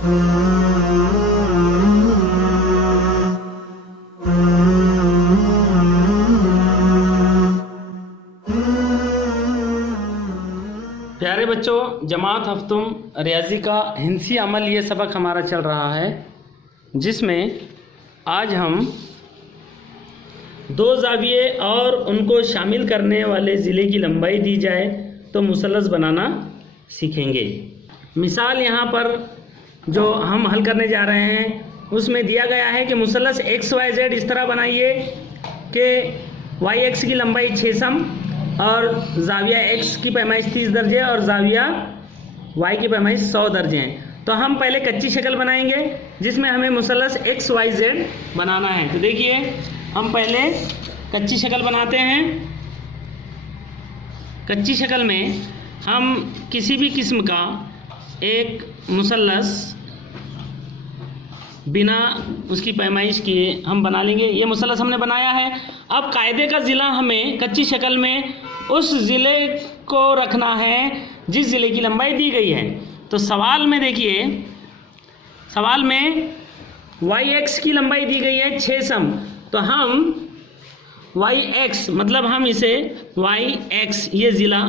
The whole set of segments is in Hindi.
प्यारे बच्चों, जमात हफ्तुम रियाजी का हिंसी अमल ये सबक हमारा चल रहा है, जिसमें आज हम दो ज़ाविये और उनको शामिल करने वाले ज़िले की लंबाई दी जाए तो मुसल्लस बनाना सीखेंगे। मिसाल यहाँ पर जो हम हल करने जा रहे हैं उसमें दिया गया है कि मुसल्लस XYZ इस तरह बनाइए कि YX की लंबाई 6 सम और ज़ाविया X की पैमाइश 30 दर्जे और ज़ाविया Y की पैमाइश 100 दर्जे हैं। तो हम पहले कच्ची शक्ल बनाएंगे जिसमें हमें मुसल्लस XYZ बनाना है। तो देखिए, हम पहले कच्ची शक्ल बनाते हैं। कच्ची शक्ल में हम किसी भी किस्म का एक मुसल्लस बिना उसकी पैमाइश किए हम बना लेंगे। ये मुसल्लस हमने बनाया है। अब कायदे का ज़िला हमें कच्ची शक्ल में उस ज़िले को रखना है जिस ज़िले की लंबाई दी गई है। तो सवाल में देखिए, सवाल में YX की लंबाई दी गई है 6 सम, तो हम YX मतलब हम इसे YX ये ज़िला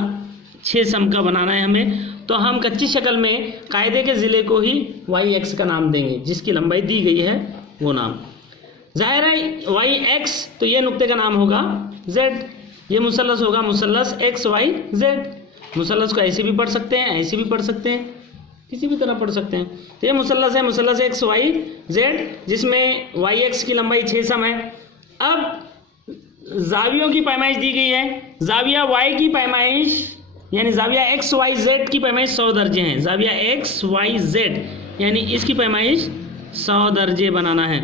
6 सम का बनाना है हमें। तो हम कच्ची शक्ल में कायदे के ज़िले को ही YX का नाम देंगे, जिसकी लंबाई दी गई है वो नाम। जाहिर है YX तो ये नुक्ते का नाम होगा Z, ये मुसल्लस होगा मुसल्लस XYZ। मुसल्लस को ऐसे भी पढ़ सकते हैं, ऐसे भी पढ़ सकते हैं, किसी भी तरह पढ़ सकते हैं। तो ये मुसल्लस है मुसल्लस XYZ, जिसमें YX की लंबाई 6 सम है। अब ज़ावियों की पैमाइश दी गई है। ज़ाविया Y की पैमाइश यानी ज़ाविया XYZ की पैमाइश 100 दर्जे हैं। ज़ाविया XYZ यानी इसकी पैमाइश 100 दर्जे बनाना है।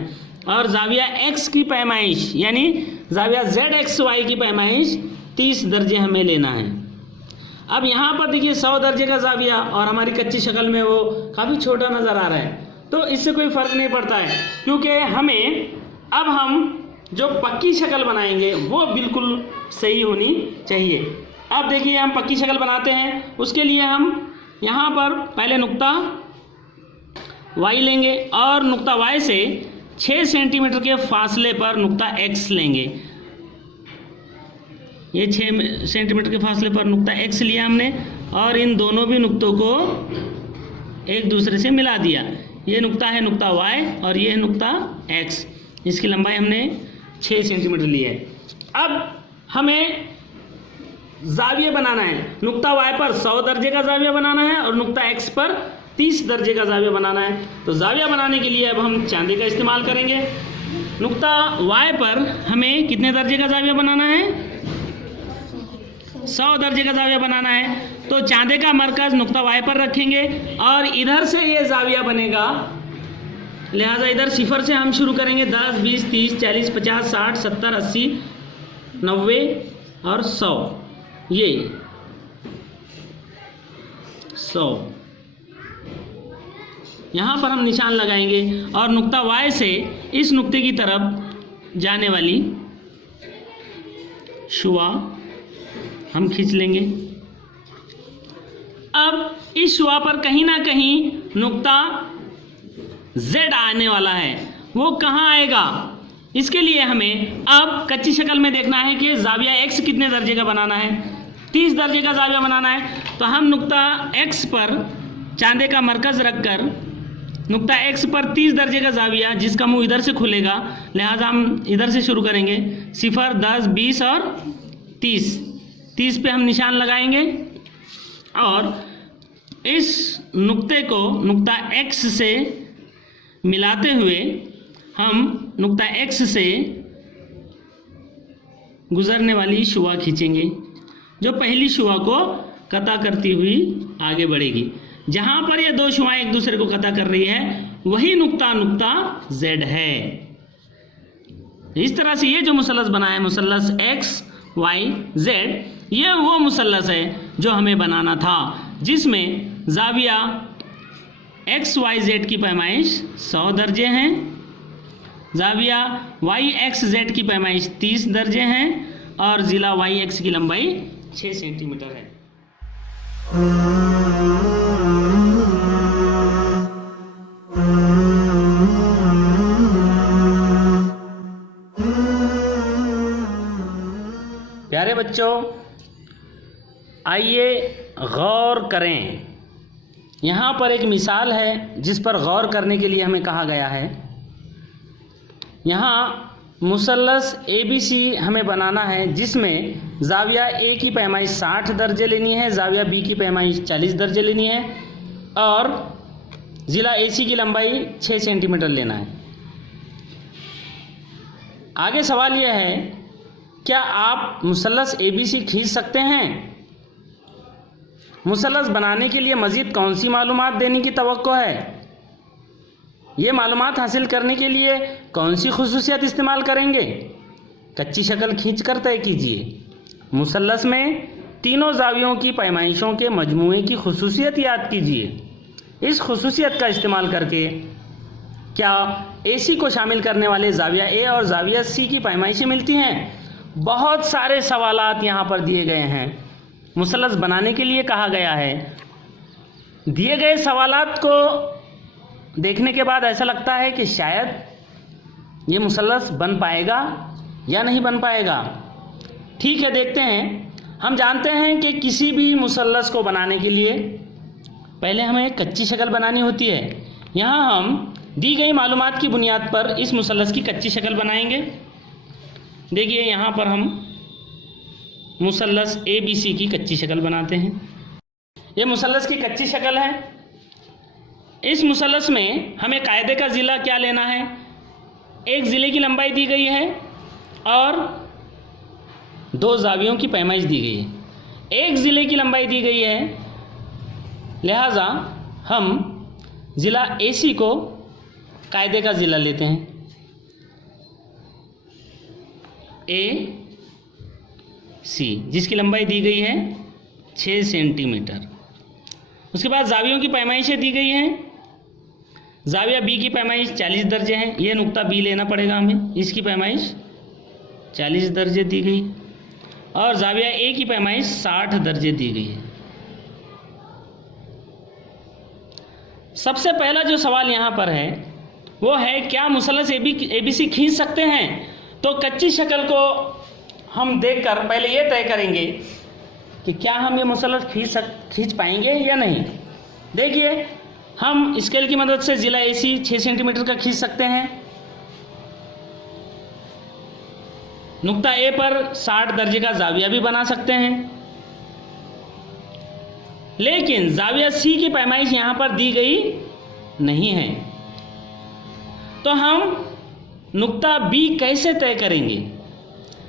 और ज़ाविया X की पैमाइश यानी ज़ाविया ZXY की पैमाइश 30 दर्जे हमें लेना है। अब यहाँ पर देखिए 100 दर्जे का ज़ाविया और हमारी कच्ची शक्ल में वो काफ़ी छोटा नज़र आ रहा है, तो इससे कोई फ़र्क नहीं पड़ता है, क्योंकि हमें अब हम जो पक्की शक्ल बनाएंगे वो बिल्कुल सही होनी चाहिए। अब देखिए, हम पक्की शक्ल बनाते हैं। उसके लिए हम यहाँ पर पहले नुक्ता Y लेंगे और नुक्ता Y से 6 सेंटीमीटर के फासले पर नुक्ता X लेंगे। ये 6 सेंटीमीटर के फासले पर नुक्ता X लिया हमने और इन दोनों भी नुक्तों को एक दूसरे से मिला दिया। ये नुक्ता है नुक्ता Y और ये है नुक्ता X। इसकी लंबाई हमने 6 सेंटीमीटर ली है। अब हमें ज़ाविया बनाना है। नुक्ता Y पर 100 दर्जे का ज़ाविया बनाना है और नुक्ता X पर 30 दर्जे का ज़ाविया बनाना है। तो ज़ाविया बनाने के लिए अब हम चांदी का इस्तेमाल करेंगे। नुक्ता Y पर हमें कितने दर्जे का ज़ाविया बनाना है? 100 दर्जे का ज़ाविया बनाना है। तो चांदे का मरकज़ नुक्ता Y पर रखेंगे और इधर से ये ज़ाविया बनेगा, लिहाजा इधर सिफर से हम शुरू करेंगे। 10, 20, 30, 40, 50, 60, 70, 80, 90 और 100। ये 100 यहाँ पर हम निशान लगाएंगे और नुक्ता Y से इस नुक्ते की तरफ जाने वाली शुआ हम खींच लेंगे। अब इस शुआ पर कहीं ना कहीं नुक्ता Z आने वाला है। वो कहाँ आएगा? इसके लिए हमें अब कच्ची शक्ल में देखना है कि ज़ाविया X कितने दर्जे का बनाना है। 30 दर्जे का ज़ाविया बनाना है। तो हम नुक्ता X पर चांदे का मरकज़ रखकर नुक्ता X पर 30 दर्जे का ज़ाविया, जिसका मुंह इधर से खुलेगा, लिहाजा हम इधर से शुरू करेंगे। 0, 10, 20 और 30। 30 पे हम निशान लगाएंगे और इस नुक्ते को नुक्ता X से मिलाते हुए हम नुक्ता X से गुजरने वाली शुआ खींचेंगे, जो पहली शुआ को कता करती हुई आगे बढ़ेगी। जहाँ पर ये दो शुआएं एक दूसरे को कता कर रही है वही नुक्ता Z है। इस तरह से ये जो मुसल्लस बना है मुसल्लस XYZ, ये वो मुसल्लस है जो हमें बनाना था, जिसमें ज़ाविया XYZ की पैमाइश 100 दर्जे हैं, ज़ाविया YXZ की पैमाइश 30 दर्जे हैं और ज़िला YX की लंबाई 6 सेंटीमीटर है। बच्चों, आइए गौर करें। यहाँ पर एक मिसाल है जिस पर गौर करने के लिए हमें कहा गया है। यहाँ मुसल्लस ABC हमें बनाना है, जिसमें ज़ाविया ए की पैमाइश 60 दर्जे लेनी है, ज़ाविया बी की पैमाइश 40 दर्जे लेनी है और ज़िला AC की लंबाई 6 सेंटीमीटर लेना है। आगे सवाल यह है, क्या आप मुसल्लस ABC खींच सकते हैं? मुसल्लस बनाने के लिए मज़ीद कौन सी मालूमात देने की तवक्को है? ये मालूमात हासिल करने के लिए कौन सी खुसूसियत इस्तेमाल करेंगे? कच्ची शक्ल खींचकर तय कीजिए। मुसल्लस में तीनों ज़ावियों की पैमाइशों के मजमूए की खुसूसियत याद कीजिए। इस खुसूसियत का इस्तेमाल करके क्या AC को शामिल करने वाले ज़ाविया ए और ज़ाविया C की पैमाइशें मिलती हैं? बहुत सारे सवालात यहाँ पर दिए गए हैं। मुसल्लस बनाने के लिए कहा गया है। दिए गए सवालात को देखने के बाद ऐसा लगता है कि शायद ये मुसल्लस बन पाएगा या नहीं बन पाएगा। ठीक है, देखते हैं। हम जानते हैं कि किसी भी मुसल्लस को बनाने के लिए पहले हमें एक कच्ची शक्ल बनानी होती है। यहाँ हम दी गई मालूमात की बुनियाद पर इस मुसल्लस की कच्ची शक्ल बनाएंगे। देखिए, यहाँ पर हम मुसल्लस ABC की कच्ची शक्ल बनाते हैं। ये मुसल्लस की कच्ची शक्ल है। इस मुसल्लस में हमें कायदे का ज़िला क्या लेना है? एक ज़िले की लंबाई दी गई है और 2 ज़ावियों की पैमाइश दी गई है। एक ज़िले की लंबाई दी गई है, लिहाजा हम ज़िला AC को कायदे का ज़िला लेते हैं। AC जिसकी लंबाई दी गई है 6 सेंटीमीटर। उसके बाद ज़ावियों की पैमाइशें दी गई हैं। ज़ाविया B की पैमाइश 40 दर्जे हैं। ये नुक्ता B लेना पड़ेगा हमें। इसकी पैमाइश 40 दर्जे दी गई और ज़ाविया A की पैमाइश 60 दर्जे दी गई है। सबसे पहला जो सवाल यहाँ पर है वो है, क्या मुसल्लस ABC खींच सकते हैं? तो कच्ची शक्ल को हम देखकर पहले ये तय करेंगे कि क्या हम ये मुसल्लस खींच पाएंगे या नहीं। देखिए, हम स्केल की मदद से ज़िला AC 6 सेंटीमीटर का खींच सकते हैं। नुक्ता A पर 60 दर्जे का ज़ाविया भी बना सकते हैं, लेकिन ज़ाविया C की पैमाइश यहाँ पर दी गई नहीं है। तो हम नुक्ता B कैसे तय करेंगे?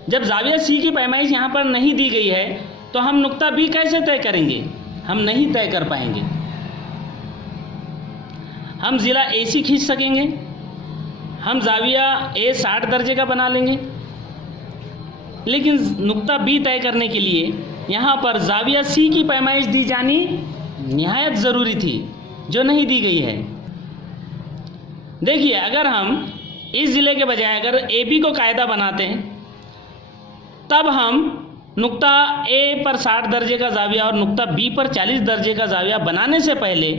जब ज़ाविया C की पैमाइश यहाँ पर नहीं दी गई है तो हम नुक्ता B कैसे तय करेंगे? हम नहीं तय कर पाएंगे। हम ज़िला AC खींच सकेंगे, हम ज़ाविया A 60 दर्जे का बना लेंगे, लेकिन नुक्ता B तय करने के लिए यहाँ पर ज़ाविया C की पैमाइश दी जानी निहायत ज़रूरी थी, जो नहीं दी गई है। देखिए, अगर हम इस ज़िले के बजाय अगर AB को कायदा बनाते हैं, तब हम नुक्ता A पर 60 दर्जे का ज़ाविया और नुक्ता B पर 40 दर्जे का ज़ाविया बनाने से पहले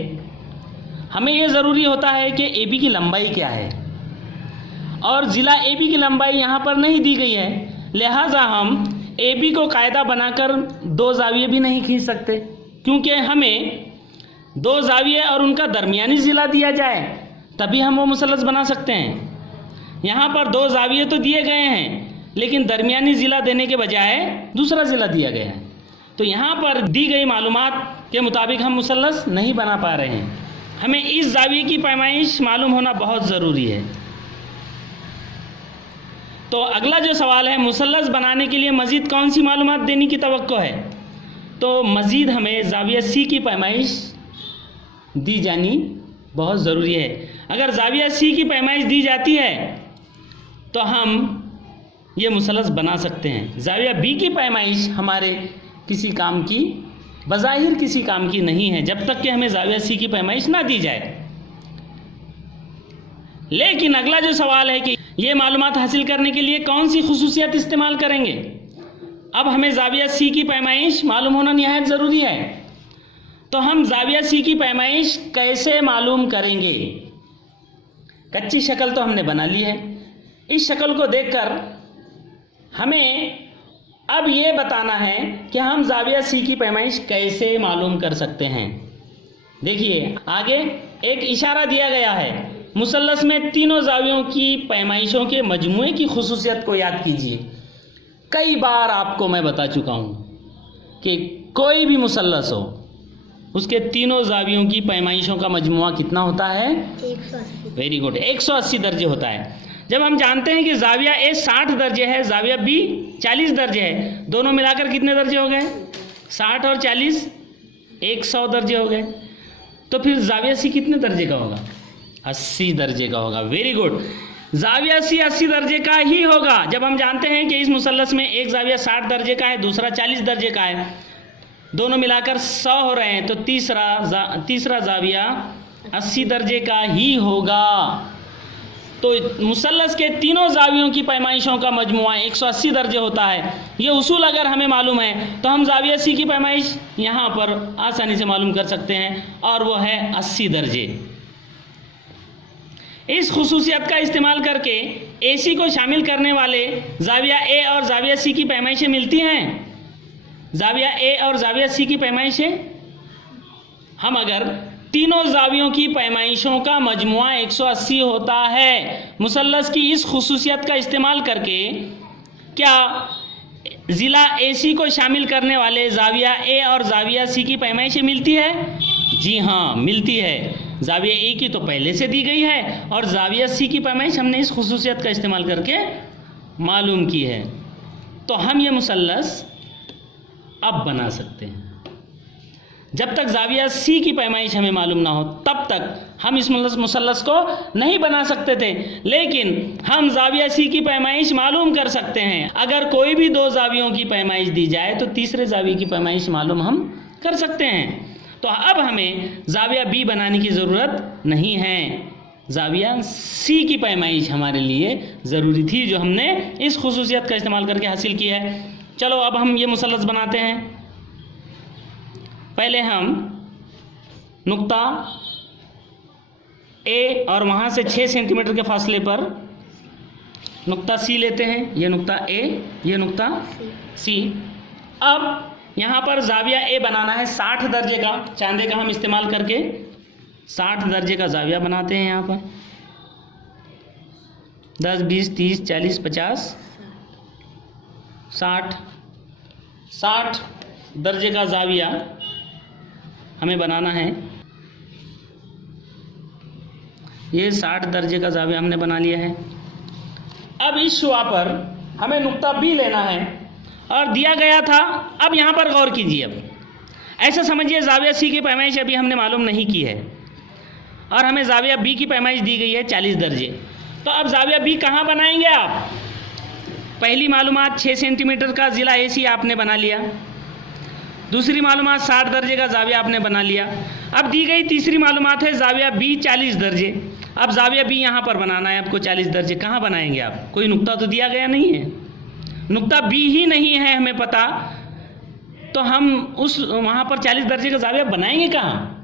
हमें ये ज़रूरी होता है कि AB की लंबाई क्या है, और ज़िला AB की लंबाई यहाँ पर नहीं दी गई है, लिहाजा हम AB को कायदा बनाकर 2 ज़ाविये भी नहीं खींच सकते, क्योंकि हमें 2 ज़ाविये और उनका दरमियानी ज़िला दिया जाए तभी हम वो मुसल्लस बना सकते हैं। यहाँ पर 2 ज़ाविये तो दिए गए हैं, लेकिन दरमियानी ज़िला देने के बजाय दूसरा ज़िला दिया गया है, तो यहाँ पर दी गई मालूमात के मुताबिक हम मुसल्लस नहीं बना पा रहे हैं। हमें इस ज़ाविये की पैमाइश मालूम होना बहुत ज़रूरी है। तो अगला जो सवाल है, मुसल्लस बनाने के लिए मज़ीद कौन सी मालूमात देने की तवक्को है? तो मज़ीद हमें ज़ाविया C की पैमाइश दी जानी बहुत ज़रूरी है। अगर ज़ाविया C की पैमाइश दी जाती है तो हम ये मुसल्लस बना सकते हैं। ज़ाविया B की पैमाइश हमारे किसी काम की, बज़ाहिर किसी काम की नहीं है, जब तक कि हमें ज़ाविया C की पैमाइश ना दी जाए। लेकिन अगला जो सवाल है कि ये मालूमात हासिल करने के लिए कौन सी खुसूसियत इस्तेमाल करेंगे? अब हमें ज़ाविया C की पैमाइश मालूम होना निहायत ज़रूरी है। तो हम ज़ाविया C की पैमाइश कैसे मालूम करेंगे? कच्ची शक्ल तो हमने बना ली है। इस शक्ल को देखकर हमें अब ये बताना है कि हम ज़ाविया सी की पैमाइश कैसे मालूम कर सकते हैं। देखिए आगे एक इशारा दिया गया है, मुसल्लस में तीनों ज़ावियों की पैमाइशों के मजमूए की खुसूसियत को याद कीजिए। कई बार आपको मैं बता चुका हूँ कि कोई भी मुसल्लस हो उसके तीनों ज़ावियों की पैमाइशों का मजमुआ कितना होता है? 180। वेरी गुड, 180 दर्जे होता है। जब हम जानते हैं कि ज़ाविया ए 60 दर्जे है, ज़ाविया बी 40 दर्जे है, दोनों मिलाकर कितने दर्जे हो गए? 60 और 40 100 दर्जे हो गए। तो फिर ज़ाविया सी कितने दर्जे का होगा? 80 दर्जे का होगा। वेरी गुड, ज़ाविया सी 80 दर्जे का ही होगा। जब हम जानते हैं कि इस मुसल्लस में एक ज़ाविया 60 दर्जे का है, दूसरा 40 दर्जे का है, दोनों मिलाकर 100 हो रहे हैं, तो तीसरा ज़ाविया 80 दर्जे का ही होगा। तो मुसल्लस के तीनों ज़ावियों की पैमाइशों का मजमुआ 180 दर्जे होता है। ये उसूल अगर हमें मालूम है तो हम ज़ाविया सी की पैमाइश यहाँ पर आसानी से मालूम कर सकते हैं, और वो है 80 दर्जे। इस खुसूसियत का इस्तेमाल करके AC को शामिल करने वाले ज़ाविया ए और ज़ाविया सी की पैमाइशें मिलती हैं। ज़ाविया ए और ज़ाविया सी की पैमाइशें, हम अगर तीनों ज़ावियों की पैमाइशों का मजमुआ 180 होता है, मुसल्लस की इस खुसूसियत का इस्तेमाल करके क्या ज़िला AC को शामिल करने वाले ज़ाविया ए और ज़ाविया सी की पैमाइशें मिलती है? जी हाँ, मिलती है। ज़ाविया ए की तो पहले से दी गई है और ज़ाविया सी की पैमाइश हमने इस खुसूसियत का इस्तेमाल करके मालूम की है। तो हम ये मुसल्लस अब बना सकते हैं। जब तक ज़ाविया सी की पैमाइश हमें मालूम ना हो तब तक हम इस मुसल्लस को नहीं बना सकते थे, लेकिन हम ज़ाविया सी की पैमाइश मालूम कर सकते हैं। अगर कोई भी दो ज़ावियों की पैमाइश दी जाए तो तीसरे ज़ाविये की पैमाइश मालूम हम कर सकते हैं। तो अब हमें ज़ाविया बी बनाने की ज़रूरत नहीं है, ज़ाविया सी की पैमाइश हमारे लिए ज़रूरी थी, जो हमने इस खुसूसियत का इस्तेमाल करके हासिल की है। चलो अब हम ये मुसल्लस बनाते हैं। पहले हम नुक्ता ए और वहाँ से 6 सेंटीमीटर के फासले पर नुक्ता सी लेते हैं। ये नुक्ता ए, ये नुक्ता सी। अब यहाँ पर ज़ाविया ए बनाना है 60 दर्जे का, चांदे का हम इस्तेमाल करके 60 दर्जे का ज़ाविया बनाते हैं। यहाँ पर 10, 20, 30, 40, 50, 60 दर्जे का ज़ाविया हमें बनाना है। ये 60 दर्जे का ज़ाविया हमने बना लिया है। अब इस शुआ पर हमें नुक्ता बी लेना है और दिया गया था। अब यहाँ पर गौर कीजिए, अब ऐसा समझिए ज़ाविया सी की पैमाइश अभी हमने मालूम नहीं की है और हमें ज़ाविया बी की पैमाइश दी गई है 40 दर्जे। तो अब ज़ाविया बी कहाँ बनाएंगे आप? पहली मालूमात 6 सेंटीमीटर का ज़िला AC आपने बना लिया, दूसरी मालूमात 60 दर्जे का ज़ाविया आपने बना लिया। अब दी गई तीसरी मालूमात है ज़ाविया बी 40 दर्जे। अब ज़ाविया बी यहाँ पर बनाना है आपको 40 दर्जे। कहाँ बनाएंगे आप? कोई नुक्ता तो दिया गया नहीं है, नुक्ता बी ही नहीं है हमें पता, तो हम उस वहाँ पर 40 दर्जे का ज़ाविया बनाएंगे कहाँ?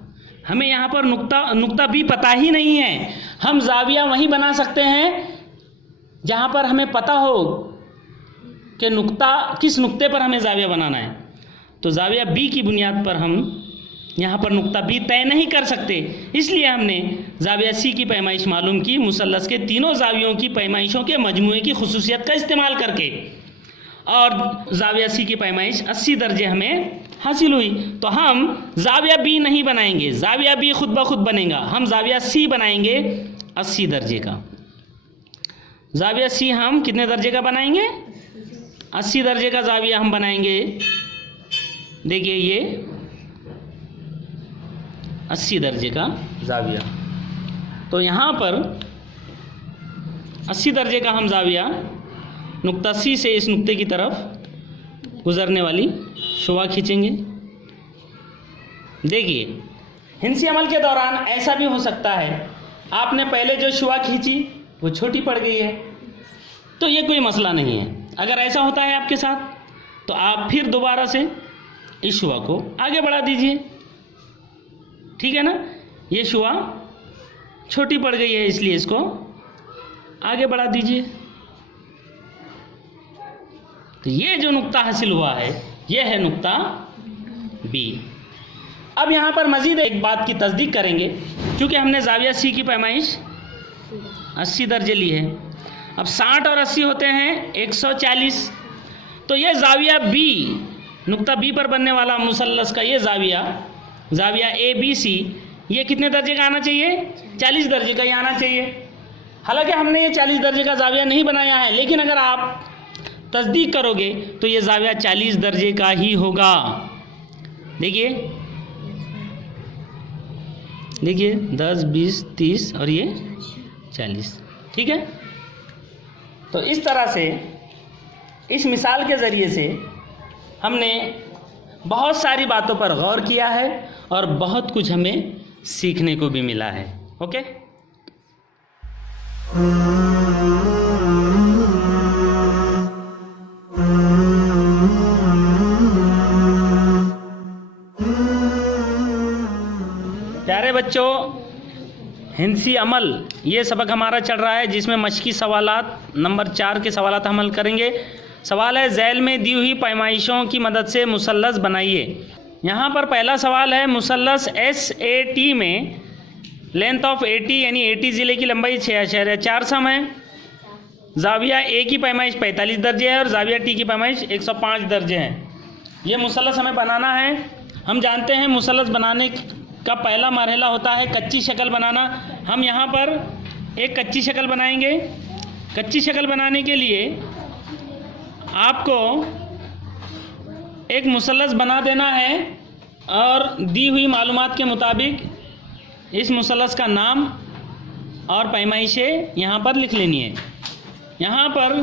हमें यहाँ पर नुक्ता बी पता ही नहीं है। हम ज़ाविया वहीं बना सकते हैं जहाँ पर हमें पता हो कि किस नुक्ते पर हमें ज़ाविया बनाना है। तो ज़ाविया बी की बुनियाद पर हम यहाँ पर नुक्ता बी तय नहीं कर सकते, इसलिए हमने ज़ाविया सी की पैमाइश मालूम की मुसल्लस के तीनों ज़ावियों की पैमाइशों के मजमूए की खुसूसियत का इस्तेमाल करके, और ज़ाविया सी की पैमाइश 80 दर्जे हमें हासिल हुई। तो हम ज़ाविया बी नहीं बनाएंगे, ज़ाविया बी खुद ब खुद बनेगा। हम ज़ाविया सी बनाएंगे 80 दर्जे का। ज़ाविया सी हम कितने दर्जे का बनाएंगे? 80 दर्जे का ज़ाविया हम बनाएंगे। देखिए ये 80 दर्जे का ज़ाविया। तो यहाँ पर 80 दर्जे का हम ज़ाविया नुक्ता सी से इस नुक्ते की तरफ गुजरने वाली शुआ खींचेंगे। देखिए हिंसी अमल के दौरान ऐसा भी हो सकता है आपने पहले जो शुआ खींची वो छोटी पड़ गई है, तो ये कोई मसला नहीं है। अगर ऐसा होता है आपके साथ तो आप फिर दोबारा से इस शुआ को आगे बढ़ा दीजिए, ठीक है ना। ये शुआ छोटी पड़ गई है इसलिए इसको आगे बढ़ा दीजिए, तो ये जो नुक्ता हासिल हुआ है ये है नुक्ता बी। अब यहाँ पर मज़ीद एक बात की तस्दीक करेंगे, क्योंकि हमने ज़ाविया सी की पैमाइश 80 दर्जे ली है। अब 60 और 80 होते हैं 140। तो ये ज़ाविया बी, नुक्ता बी पर बनने वाला मुसल्लस का ये ज़ाविया ए बी सी, ये कितने दर्जे का आना चाहिए? 40 दर्जे का ही आना चाहिए। हालांकि हमने ये 40 दर्जे का ज़ाविया नहीं बनाया है, लेकिन अगर आप तस्दीक करोगे तो ये ज़ाविया 40 दर्जे का ही होगा। देखिए 10, 20, 30 और ये 40, ठीक है। तो इस तरह से इस मिसाल के ज़रिए से हमने बहुत सारी बातों पर गौर किया है और बहुत कुछ हमें सीखने को भी मिला है। ओके। प्यारे बच्चों, हिंसी अमल ये सबक हमारा चल रहा है, जिसमें मशकी सवालात नंबर 4 के सवालात हम हल करेंगे। सवाल है झैल में दी हुई पैमाइशों की मदद से मुसल्लस बनाइए। यहाँ पर पहला सवाल है, मुसल्लस SAT में लेंथ ऑफ 80 यानी 80 ज़िले की लंबाई 6.4 सम है। ज़ाविया ए की पैमाइश 45 दर्जे है और ज़ाविया टी की पैमाइश 105 दर्जे है। ये मुसल्लस हमें बनाना है। हम जानते हैं मुसल्लस बनाने का पहला मरहला होता है कच्ची शक्ल बनाना। हम यहाँ पर एक कच्ची शक्ल बनाएंगे। कच्ची शक्ल बनाने के लिए आपको एक मुसल्लस बना देना है और दी हुई मालूमात के मुताबिक इस मुसल्लस का नाम और पैमाइशें यहाँ पर लिख लेनी है। यहाँ पर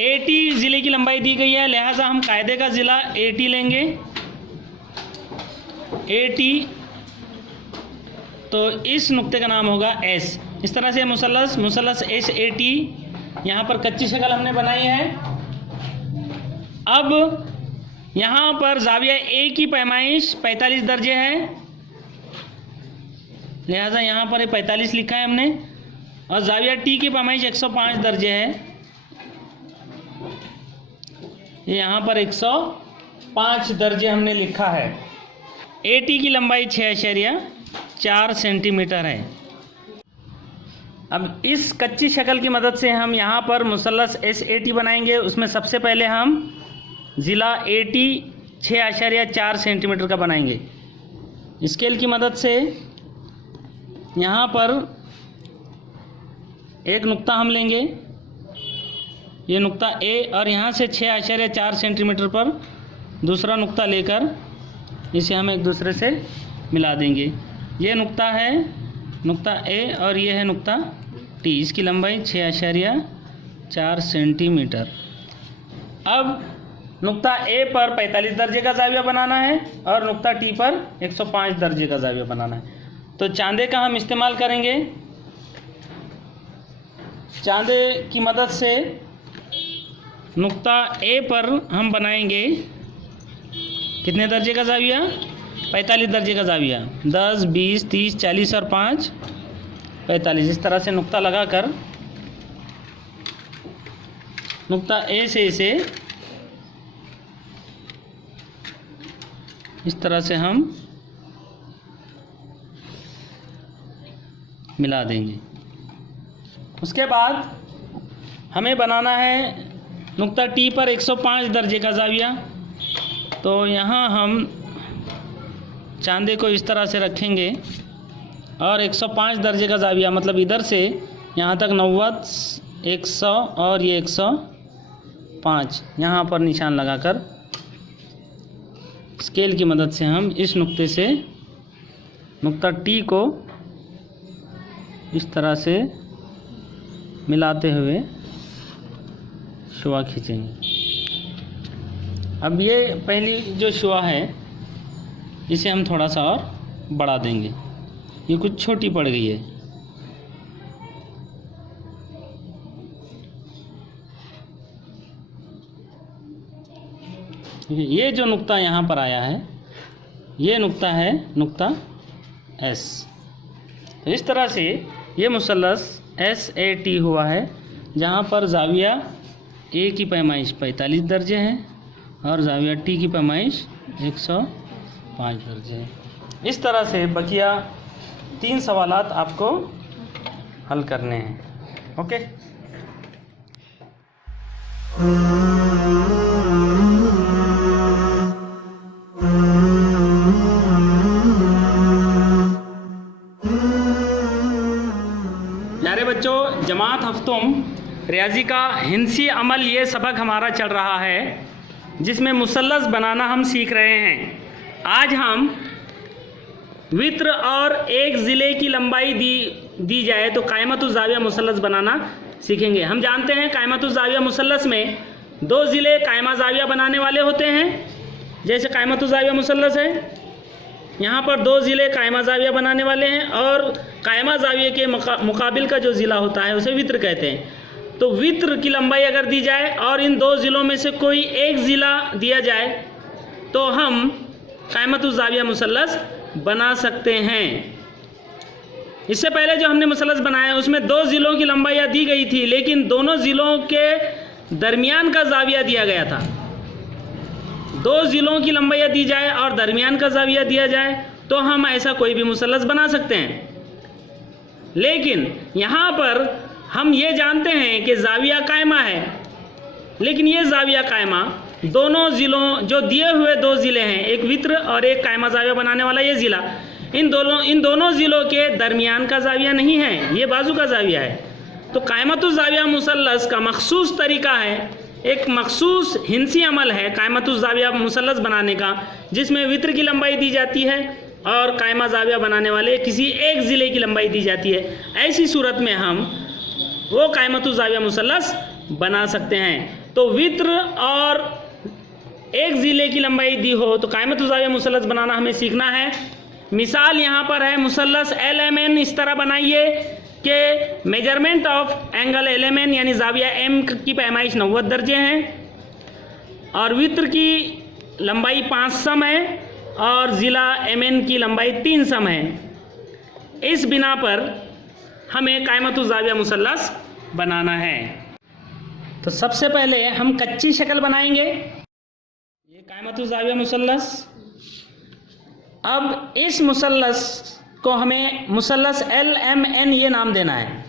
80 ज़िले की लंबाई दी गई है, लिहाजा हम कायदे का ज़िला 80 लेंगे। 80, तो इस नुक्ते का नाम होगा S। इस तरह से मुसल्लस SAT यहाँ पर कच्ची शक्ल हमने बनाई है। अब यहाँ पर ज़ाविया ए की पैमाइश 45 दर्जे है, लिहाजा यहाँ पर 45 लिखा है हमने, और ज़ाविया टी की पैमाइश 105 दर्जे है, ये यहाँ पर 105 दर्जे हमने लिखा है। AT की लंबाई 6.4 सेंटीमीटर है। अब इस कच्ची शक्ल की मदद से हम यहाँ पर मुसल्लस SAT बनाएंगे। उसमें सबसे पहले हम ज़िला AT 6.4 सेंटीमीटर का बनाएंगे। स्केल की मदद से यहाँ पर एक नुक्ता हम लेंगे, ये नुक्ता A, और यहाँ से 6.4 सेंटीमीटर पर दूसरा नुक्ता लेकर इसे हम एक दूसरे से मिला देंगे। ये नुक्ता है नुक्ता A और ये है नुक्ता T। इसकी लंबाई 6.4 सेंटीमीटर। अब नुक्ता A पर 45 दर्जे का ज़ाविया बनाना है और नुक्ता T पर 105 दर्जे का ज़ाविया बनाना है। तो चांदे का हम इस्तेमाल करेंगे। चांदे की मदद से नुक्ता A पर हम बनाएंगे कितने दर्जे का ज़ाविया? 45 दर्जे का ज़ाविया। 10, 20, 30, 40 और 5 45। इस तरह से नुक्ता लगाकर नुक्ता A से इसे इस तरह से हम मिला देंगे। उसके बाद हमें बनाना है नुक्ता T पर 105 दर्जे का ज़ाविया। तो यहाँ हम चांदे को इस तरह से रखेंगे और 105 दर्जे का ज़ाविया, मतलब इधर से यहाँ तक 90, 100 और ये 105 यहाँ पर निशान लगाकर स्केल की मदद से हम इस नुक्ते से नुक्ता T को इस तरह से मिलाते हुए शुआ खींचेंगे। अब ये पहली जो शुआ है इसे हम थोड़ा सा और बढ़ा देंगे, ये कुछ छोटी पड़ गई है। ये जो नुक्ता यहाँ पर आया है ये नुक्ता है नुक्ता S। तो इस तरह से ये मुसल्लस SAT हुआ है, जहाँ पर ज़ाविया ए की पैमाइश 45 दर्जे है और ज़ाविया टी की पैमाइश 105 दर्जे है। इस तरह से बकिया 3 सवालात आपको हल करने हैं। ओके। प्यारे बच्चों, जमात हफ्तुम रियाजी का हिंसी अमल ये सबक हमारा चल रहा है जिसमें मुसल्लस बनाना हम सीख रहे हैं। आज हम वित्र और एक ज़िले की लंबाई दी जाए तो कायमतुज़ ज़ाविया मुसल्लस बनाना सीखेंगे। हम जानते हैं कायमतुज़ ज़ाविया मुसल्लस में 2 ज़िले कायमा ज़ाविया बनाने वाले होते हैं। जैसे कायमतुज़ ज़ाविया मुसल्लस है, यहाँ पर 2 ज़िले कायमा ज़ाविया बनाने वाले हैं और कायमा ज़ाविया के मुकाबिल का जो ज़िला होता है उसे वित्र कहते हैं। तो वित्र की लंबाई अगर दी जाए और इन 2 ज़िलों में से कोई एक ज़िला दिया जाए तो हम कायमतुज़ ज़ाविया मुसल्लस बना सकते हैं। इससे पहले जो हमने मुसल्लस बनाया उसमें 2 ज़िलों की लंबाइयाँ दी गई थी, लेकिन दोनों ज़िलों के दरमियान का ज़ाविया दिया गया था। 2 ज़िलों की लंबाइयाँ दी जाए और दरमियान का ज़ाविया दिया जाए तो हम ऐसा कोई भी मुसल्लस बना सकते हैं। लेकिन यहाँ पर हम ये जानते हैं कि ज़ाविया कायमा है, लेकिन ये ज़ाविया कायमा दोनों ज़िलों, जो दिए हुए 2 ज़िले हैं, एक वित्र और एक कायमा ज़ाविया बनाने वाला ये ज़िला, इन दोनों ज़िलों के दरमियान का ज़ाविया नहीं है, ये बाजू का ज़ाविया है। तो कायमतुज़ ज़ाविया मुसल्लस का मखसूस तरीका है, एक मखसूस हिंसी अमल है कायमतुज़ ज़ाविया मुसल्लस बनाने का, जिसमें वित्र की लंबाई दी जाती है और कायमा ज़ाविया बनाने वाले किसी एक ज़िले की लंबाई दी जाती है। ऐसी सूरत में हम वो कायमतुज़ ज़ाविया मुसल्लस बना सकते हैं। तो वित्र और एक ज़िले की लंबाई दी हो तो कायमतुज़ ज़ाविया मुसल्लस बनाना हमें सीखना है। मिसाल यहाँ पर है मुसल्लस LMN। इस तरह बनाइए कि मेजरमेंट ऑफ एंगल LMN यानी ज़ाविया M की पैमाइश 90 दर्जे हैं और वित्र की लंबाई 5 सम है और ज़िला MN की लंबाई 3 सम है। इस बिना पर हमें कायमतुज़ ज़ाविया मुसल्लस बनाना है। तो सबसे पहले हम कच्ची शक्ल बनाएंगे। ये कायमतुज़ ज़ाविया मुसल्लस। अब इस मुसल्लस को हमें मुसल्लस LMN ये नाम देना है।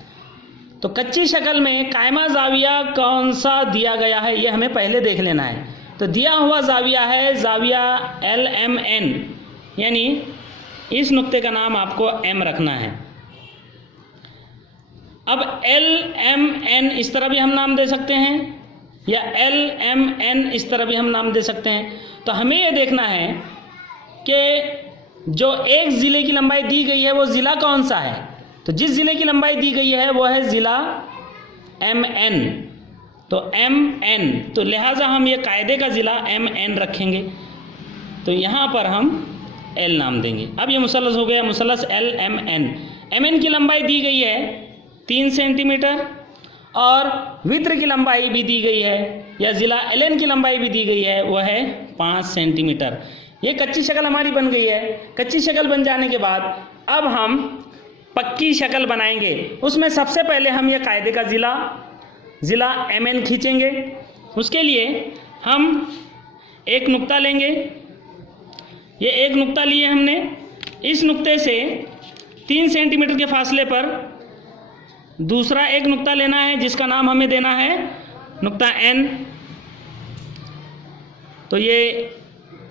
तो कच्ची शक्ल में कायमा ज़ाविया कौन सा दिया गया है ये हमें पहले देख लेना है। तो दिया हुआ ज़ाविया है ज़ाविया LMN, यानी इस नुक्ते का नाम आपको M रखना है। अब LMN इस तरह भी हम नाम दे सकते हैं या LMN इस तरह भी हम नाम दे सकते हैं। तो हमें ये देखना है कि जो एक ज़िले की लंबाई दी गई है वो ज़िला कौन सा है। तो जिस ज़िले की लंबाई दी गई है वो है ज़िला MN। तो MN, तो लिहाजा हम ये कायदे का ज़िला MN रखेंगे। तो यहाँ पर हम L नाम देंगे। अब ये मुसल्लस हो गया मुसल्लस LMN। MN की लंबाई दी गई है 3 सेंटीमीटर और वित्र की लंबाई भी दी गई है या ज़िला LN की लंबाई भी दी गई है, वह है 5 सेंटीमीटर। ये कच्ची शक्ल हमारी बन गई है। कच्ची शक्ल बन जाने के बाद अब हम पक्की शक्ल बनाएंगे। उसमें सबसे पहले हम ये कायदे का ज़िला MN खींचेंगे। उसके लिए हम एक नुक्ता लेंगे। ये एक नुक्ता लिए हमने। इस नुक्ते से 3 सेंटीमीटर के फासले पर दूसरा एक नुक्ता लेना है जिसका नाम हमें देना है नुक्ता N। तो ये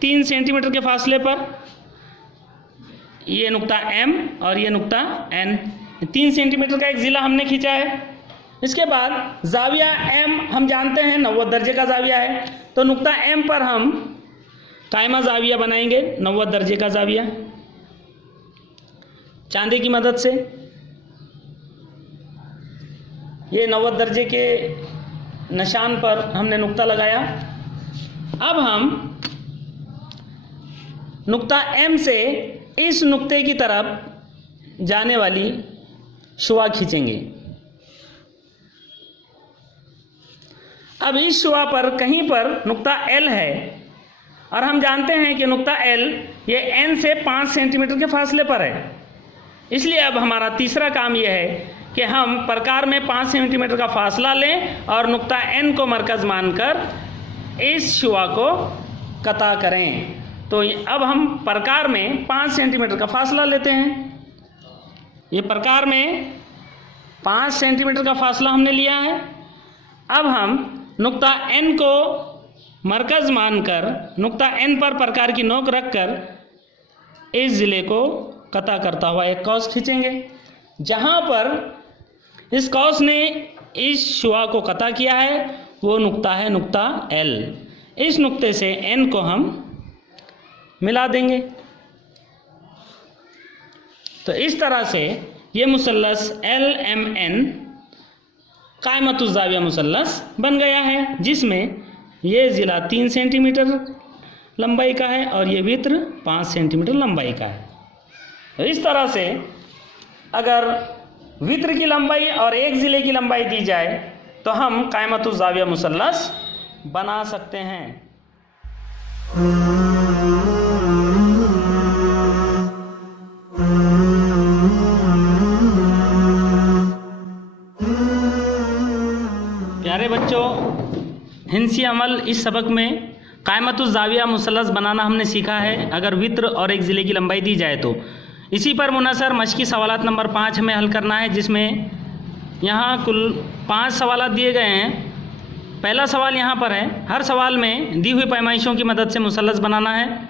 3 सेंटीमीटर के फासले पर ये नुक्ता M और ये नुक्ता N, 3 सेंटीमीटर का एक ज़िला हमने खींचा है। इसके बाद ज़ाविया M हम जानते हैं 90 दर्जे का ज़ाविया है। तो नुक्ता M पर हम कायमा ज़ाविया बनाएंगे, 90 दर्जे का ज़ाविया चांदी की मदद से। ये 90 दर्जे के निशान पर हमने नुक्ता लगाया। अब हम नुक्ता M से इस नुक्ते की तरफ जाने वाली शुआ खींचेंगे। अब इस शुआ पर कहीं पर नुक्ता L है और हम जानते हैं कि नुक्ता L ये N से 5 सेंटीमीटर के फासले पर है। इसलिए अब हमारा तीसरा काम यह है कि हम प्रकार में 5 सेंटीमीटर का फासला लें और नुक्ता N को मरकज मानकर इस शुआ को कता करें। तो अब हम प्रकार में 5 सेंटीमीटर का फासला लेते हैं। ये प्रकार में 5 सेंटीमीटर का फासला हमने लिया है। अब हम नुक्ता N को मरकज मानकर नुक्ता N पर प्रकार की नोक रखकर इस ज़िले को कता करता हुआ एक कौस खींचेंगे। जहाँ पर इस कौस ने इस शुआ को कता किया है वो नुक्ता है नुक्ता L। इस नुक्ते से N को हम मिला देंगे। तो इस तरह से ये मुसल्लस LMN कायमतुज़ ज़ाविया मुसल्लस बन गया है, जिसमें ये ज़िला 3 सेंटीमीटर लंबाई का है और ये वित्र 5 सेंटीमीटर लंबाई का है। तो इस तरह से अगर वित्र की लंबाई और एक ज़िले की लंबाई दी जाए तो हम कायमतुज़ ज़ाविया मुसल्लस बना सकते हैं। प्यारे बच्चों, हिंसी अमल इस सबक में कायमतुज़ ज़ाविया मुसल्लस बनाना हमने सीखा है अगर वित्र और एक ज़िले की लंबाई दी जाए तो। इसी पर मुनहसर मश्की सवालात नंबर 5 हमें हल करना है, जिसमें यहाँ कुल 5 सवालात दिए गए हैं। पहला सवाल यहाँ पर है, हर सवाल में दी हुई पैमाइशों की मदद से मुसल्लस बनाना है।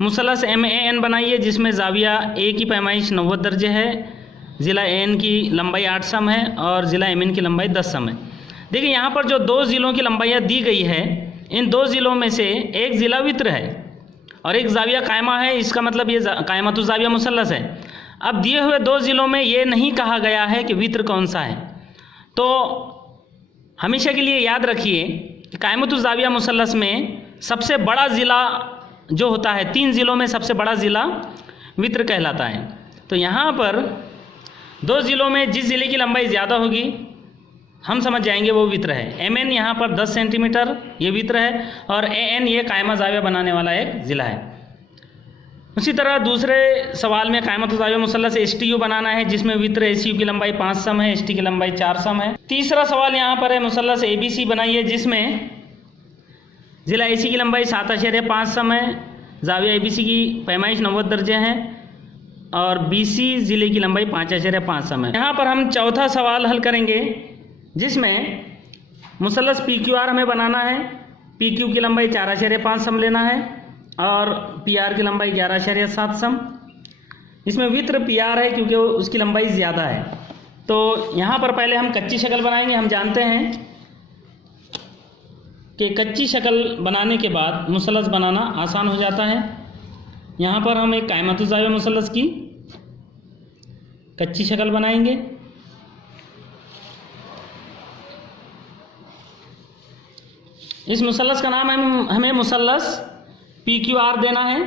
मुसल्लस MAN बनाइए जिसमें ज़ाविया A की पैमाइश 90 दर्जे है, ज़िला AN की लंबाई 8 सम है और ज़िला MN की लंबाई 10 सम है। देखिए यहाँ पर जो 2 ज़िलों की लंबाइयाँ दी गई है, इन 2 ज़िलों में से एक ज़िला वित्र है और एक ज़ाविया कायमा है, इसका मतलब ये कायमतुज़ ज़ाविया मुसल्लस है। अब दिए हुए 2 ज़िलों में ये नहीं कहा गया है कि वित्र कौन सा है, तो हमेशा के लिए याद रखिए कि कायमतुज़ ज़ाविया मुसल्लस में सबसे बड़ा ज़िला जो होता है, 3 ज़िलों में सबसे बड़ा ज़िला वित्र कहलाता है। तो यहाँ पर 2 ज़िलों में जिस ज़िले की लंबाई ज़्यादा होगी हम समझ जाएंगे वो वित्र है। MN यहाँ पर 10 सेंटीमीटर ये वित्र है और AN ये कायमा ज़ाविया बनाने वाला एक ज़िला है। उसी तरह दूसरे सवाल में कायमतुज़ ज़ाविया मुसल्लस STU बनाना है जिसमें वित्र SU की लंबाई 5 सम है, ST की लंबाई 4 सम है। तीसरा सवाल यहाँ पर है, मुसल्लस ABC बनाइए जिसमें ज़िला AC की लंबाई 7.5 सम है, ज़ाविया ABC की पैमाइश 90 दर्जे हैं और BC ज़िले की लंबाई 5.5 सम है। यहाँ पर हम चौथा सवाल हल करेंगे जिसमें मुसल्लस PQR हमें बनाना है। PQ की लंबाई 4.5 सम लेना है और PR की लंबाई 11.7 सम। इसमें वित्र PR है क्योंकि उसकी लंबाई ज़्यादा है। तो यहाँ पर पहले हम कच्ची शक्ल बनाएंगे। हम जानते हैं कि कच्ची शक्ल बनाने के बाद मुसल्लस बनाना आसान हो जाता है। यहाँ पर हम एक कायमतुज़ ज़ाविया मुसल्लस की कच्ची शक्ल बनाएंगे। इस मुसल्लस का नाम हमें मुसल्लस PQR देना है,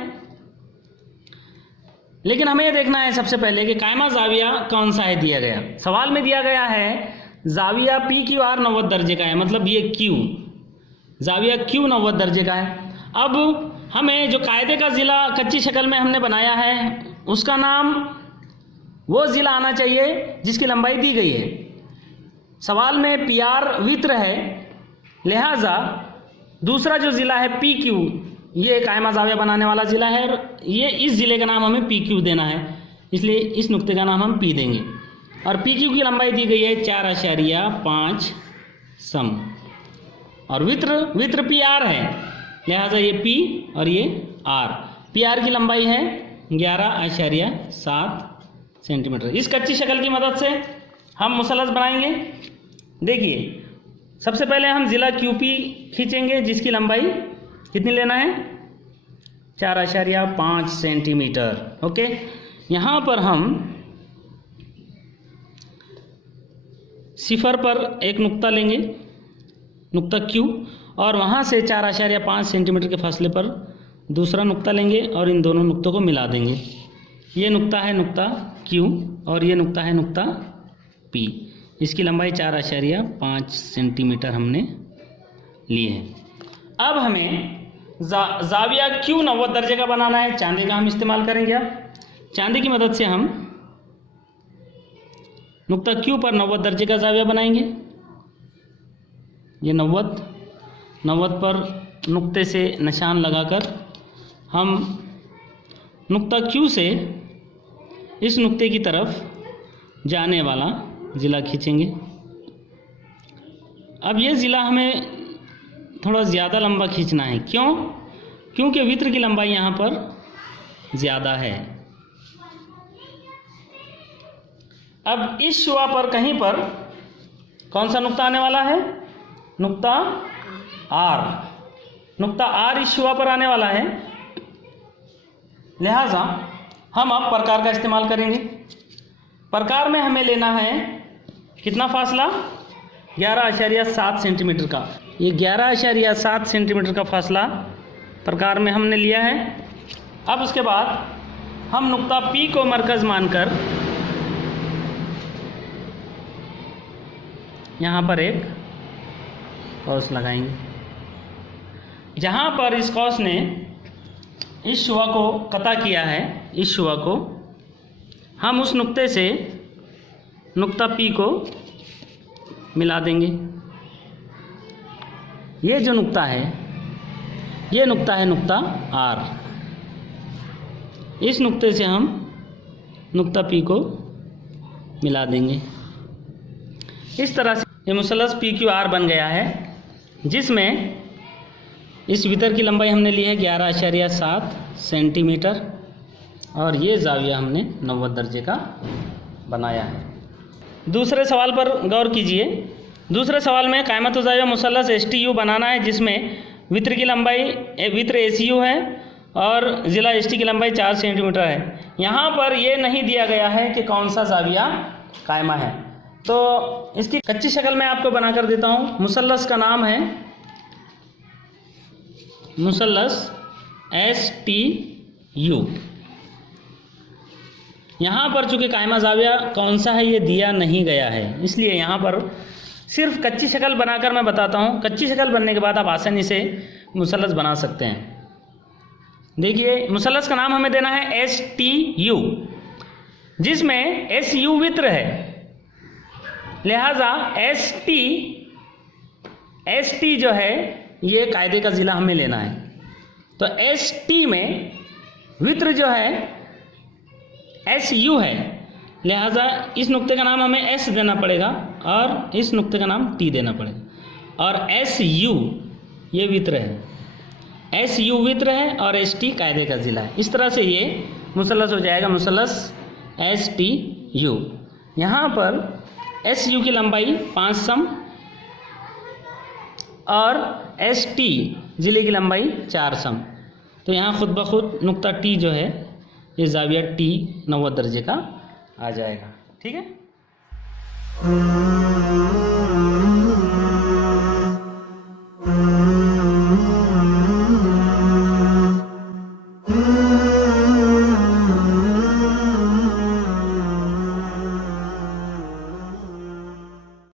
लेकिन हमें यह देखना है सबसे पहले कि कायमा ज़ाविया कौन सा है दिया गया। सवाल में दिया गया है ज़ाविया PQR 90 दर्जे का है, मतलब ये Q ज़ाविया Q 90 दर्जे का है। अब हमें जो कायदे का ज़िला कच्ची शक्ल में हमने बनाया है उसका नाम वो ज़िला आना चाहिए जिसकी लंबाई दी गई है। सवाल में PR वित्र है, लिहाजा दूसरा जो ज़िला है PQ ये कायमा ज़ाविया बनाने वाला ज़िला है और ये इस ज़िले का नाम हमें PQ देना है, इसलिए इस नुक्ते का नाम हम P देंगे। और PQ की लंबाई दी गई है 4.5 सम और वित्र PR है, लिहाजा ये P और ये R। PR की लंबाई है 11.7 सेंटीमीटर। इस कच्ची शक्ल की मदद से हम मुसल्लस बनाएंगे। देखिए सबसे पहले हम ज़िला QP खींचेंगे जिसकी लंबाई कितनी लेना है 4.5 सेंटीमीटर। ओके, यहाँ पर हम सिफर पर एक नुक्ता लेंगे, नुक्ता Q, और वहाँ से 4.5 सेंटीमीटर के फासले पर दूसरा नुक्ता लेंगे और इन दोनों नुक्तों को मिला देंगे। ये नुक्ता है नुक्ता Q और ये नुक्ता है नुक्ता P। इसकी लंबाई 4.5 सेंटीमीटर हमने लिए है। अब हमें ज़ाविया Q 90 दर्जे का बनाना है। चांदी का हम इस्तेमाल करेंगे। अब चांदी की मदद से हम नुक्ता Q पर 90 दर्जे का ज़ाविया बनाएंगे। ये 90 पर नुक्ते से निशान लगाकर हम नुक्ता Q से इस नुक्ते की तरफ जाने वाला ज़िला खींचेंगे। अब ये ज़िला हमें थोड़ा ज़्यादा लंबा खींचना है। क्यों? क्योंकि वृत्त की लंबाई यहाँ पर ज़्यादा है। अब इस शुआ पर कहीं पर कौन सा नुक्ता आने वाला है? नुक्ता R। नुक्ता R इस शुआ पर आने वाला है, लिहाजा हम अब प्रकार का इस्तेमाल करेंगे। प्रकार में हमें लेना है कितना फासला? 11.7 सेंटीमीटर का। ये 11.7 सेंटीमीटर का फासला प्रकार में हमने लिया है। अब उसके बाद हम नुक्ता P को मरकज़ मानकर यहाँ पर एक कौस लगाएंगे। जहाँ पर इस कौस ने इस शुआ को कता किया है, इस शुआ को हम उस नुक्ते से नुक्ता P को मिला देंगे। ये जो नुक्ता है, ये नुक्ता है नुक्ता R। इस नुक्ते से हम नुक्ता P को मिला देंगे। इस तरह से ये मुसल्लस PQR बन गया है, जिसमें इस वितर की लंबाई हमने ली है 11.7 सेंटीमीटर और ये ज़ाविया हमने 90 दर्जे का बनाया है। दूसरे सवाल पर गौर कीजिए। दूसरे सवाल में कायमत ज़ाविया मुसल्लस STU बनाना है, जिसमें वितर की लंबाई वितर ACU है और ज़िला ST की लंबाई 4 सेंटीमीटर है। यहाँ पर ये नहीं दिया गया है कि कौन सा ज़ाविया कायमा है, तो इसकी कच्ची शक्ल में आपको बना कर देता हूँ। मुसल्लस का नाम है मुसल्लस STU। यहाँ पर चूँकि कायमा ज़ाविया कौन सा है ये दिया नहीं गया है, इसलिए यहाँ पर सिर्फ कच्ची शक्ल बनाकर मैं बताता हूँ। कच्ची शक्ल बनने के बाद आप आसानी से मुसल्लस बना सकते हैं। देखिए, मुसल्लस का नाम हमें देना है STU, जिसमें SU वित्र है, लिहाजा ST जो है ये कायदे का ज़िला हमें लेना है। तो ST में वित्र जो है SU है, लिहाजा इस नुक्ते का नाम हमें S देना पड़ेगा और इस नुक्ते का नाम T देना पड़ेगा। और SU ये वित्र है, SU वित्र है और ST कायदे का ज़िला है। इस तरह से ये मुसल्लस हो जाएगा, मुसल्लस STU। यहाँ पर SU की लंबाई 5 सम और ST ज़िले की लंबाई 4 सम। तो यहाँ खुद ब खुद नुक्ता T जो है ये ज़ाविया T 90 दर्जे का आ जाएगा। ठीक है।